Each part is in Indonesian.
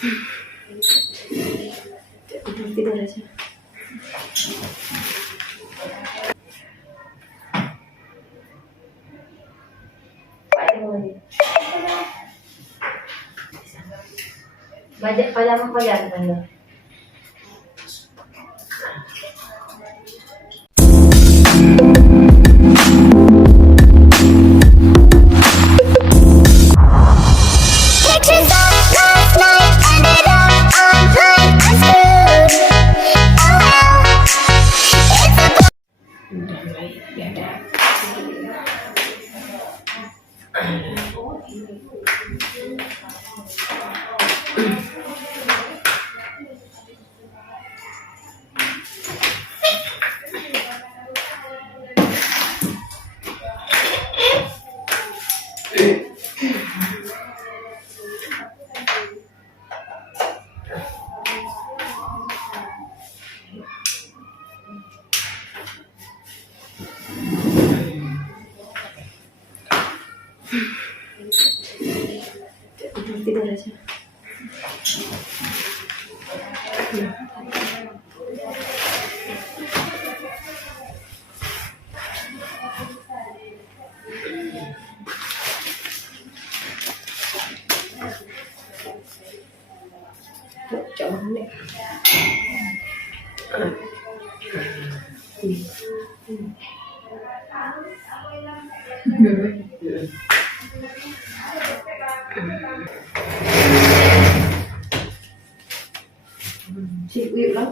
Tidur aja. Banyak pajama Anda. Tidur aja. Chọn này. Chị uyệu lắm.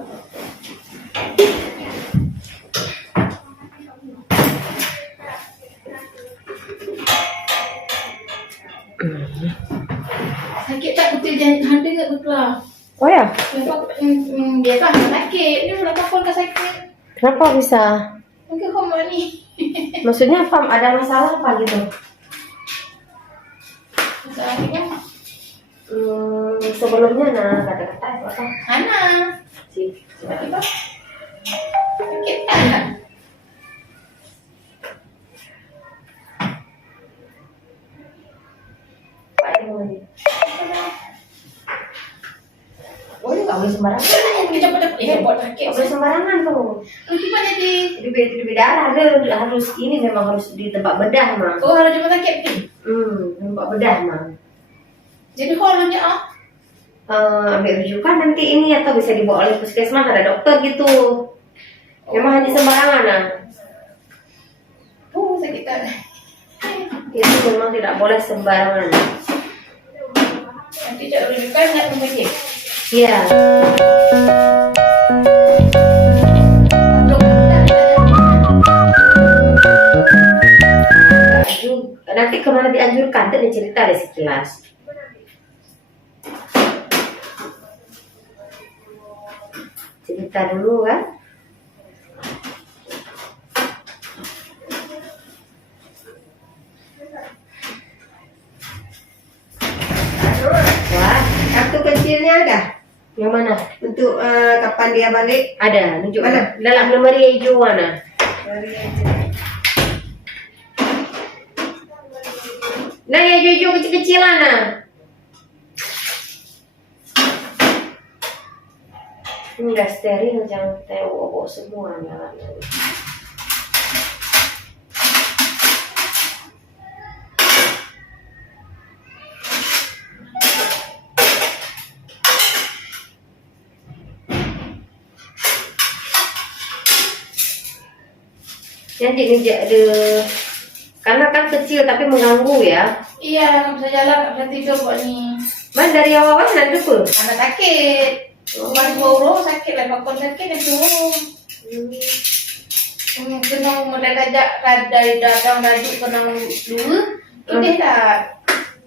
Sakit tak betul jangan handa ke betul lah. Oh ya? Biasa handa sakit. Ni kenapa kau tak sakit? Kenapa bisa? Mungkin kau ni. Maksudnya ada masalah apa gitu? Masalahnya sebelumnya kata-kata apa? Ana. Si. Tiba-tiba sakit tak? Nggak boleh sembarangan. Cepat-cepat buat sakit. Nggak boleh sembarangan kamu. Lupa jadi. Di darah harus ini memang harus di tempat bedah mah. Oh, harus cepat sakit ni. Tempat bedah mah. Jadi horornya Ambil rujukan nanti ini atau bisa dibawa oleh puskesmas, ada dokter gitu. Memang hanya sembarangan nah. Oh, sakit tak? Itu memang tidak boleh sembarangan. Nanti tak rujukan nak sakit. Iya. Nanti kemana dianjurkan, nanti cerita deh sekilas. Cerita dulu kan. Wah, kartu kecilnya ada? Yang mana? Untuk kapan dia balik? Ada, tunjuk mana? Dalam lemari hijau mana? Nah, yang hijau kecil-kecilan nah. Enggak steril, jangan bawa semua nih. Jadi ada karena kan kecil tapi mengganggu ya. Iya, nggak bisa jalan, nggak bisa tidur buat ni. Man dari awal nanti tuh. Anak sakit. Baru baru sakit lah, bakal sakit dan turun. Kena mendadak dari datang rajuk kena dulu. Itu dah.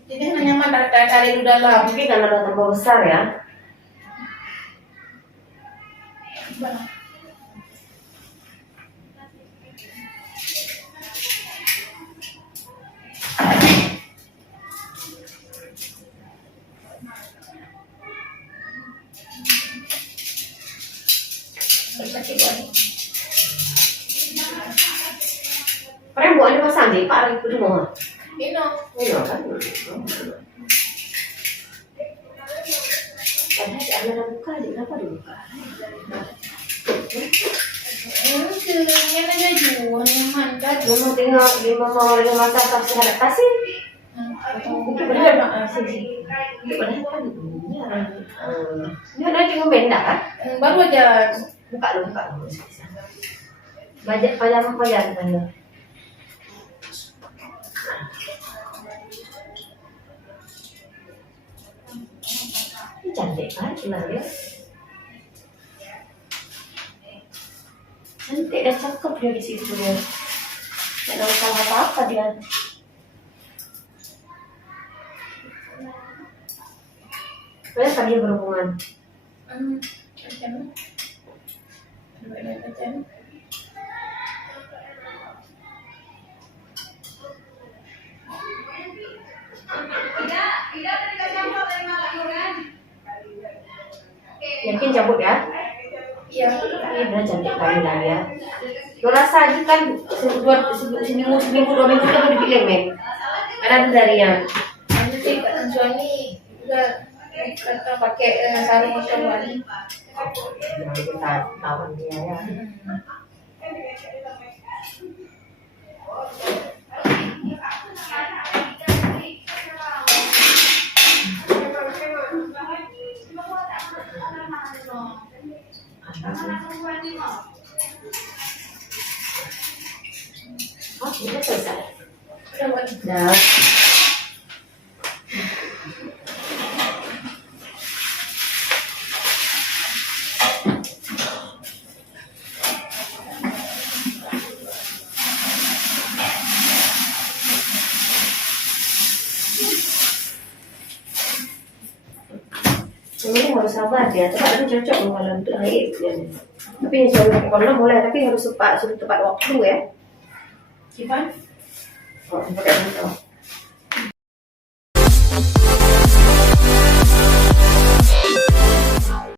Jadi hanya nyaman dari lu dalam. Mungkin karena udah tambah besar ya. Sakit banget. Orang buat ada pasang di Pak itu mau. Ini Ini kan. Mana buka aja, kenapa dibuka? Kayaknya aja jual nyaman kan. Mama tengok, dia mama orang masak pasti adaptasi. Itu benar mak sih. Itu benar kan? Ini ada yang benda kan? Baru aja Buka dulu. Pajang tanya. Ini cantik kan, kenal dia. Cantik dan cakep dia di situ dia. Tak ada salah apa-apa dia. Boleh dia berhubungan? macam macam. Yakin cabut ya? Iya. Ini benar cantik kali lah ya. Lo rasa aja kan seminggu 2 minggu kan udah dipilih men. Karena ada dari yang Nanti kan suami juga kata pakai sarung otoman. kita lawan dia ya. Oh, ini selesai. Nah. Ini harus sabar ya, tapi cocok kalau untuk haid ya. Tapi yang suami pokoknya boleh, tapi harus sudah tepat waktu ya. Gimana? Oh, pakai